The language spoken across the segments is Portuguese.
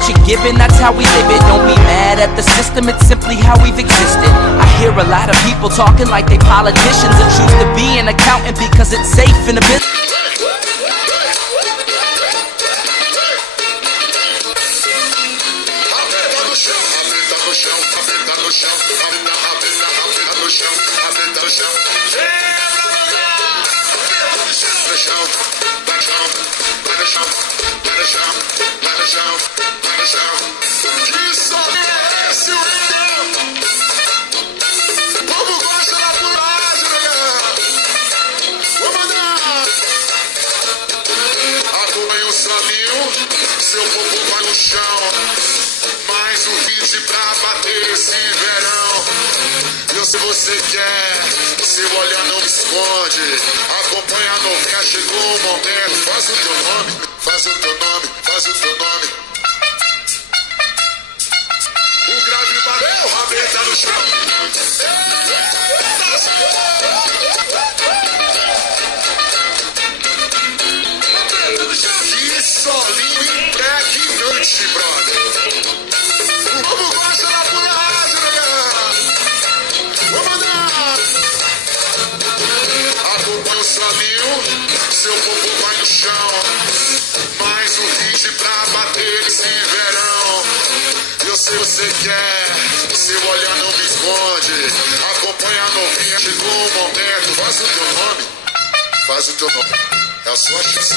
what you're given, that's how we live it. Don't be mad at the system, it's simply how we've existed. I hear a lot of people talking like they politicians and choose to be an accountant because it's safe in the business. Seu povo vai no chão, mais um hit pra bater esse verão. Eu sei você quer, seu olhar não me esconde. Acompanha a novela, chegou o momento. Faz o teu nome, faz o teu nome, faz o teu nome. O grave bateu, a rabeta no chão. Que solinho impregnante, brother. O povo gosta da fuleagem, né? Vamos dar. Acompanha o solinho, seu povo vai no chão. Mais um hit pra bater esse verão. Eu sei você quer, seu olhar não me esconde. Acompanha a novinha, chegou o momento. Faz o teu nome, faz o teu nome. É a sua chance.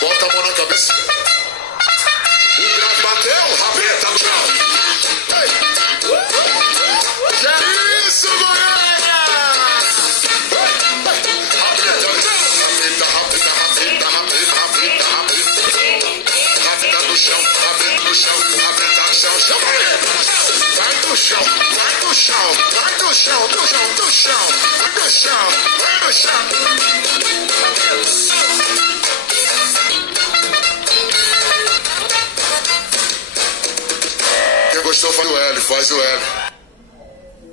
Bota a mão na cabeça. O grave bateu, rabeta no chão. Ei. Que é isso, Goiânia? Rabeta no chão. Rabeta, rabeta, rabeta, rabeta, rabeta. Rabeta no chão, rabeta no chão, rabeta no chão. Chama ele. Vai no chão, vai no chão, vai no chão, do chão, do chão. Vai no chão, vai no chão. Quem gostou faz o L, faz o L.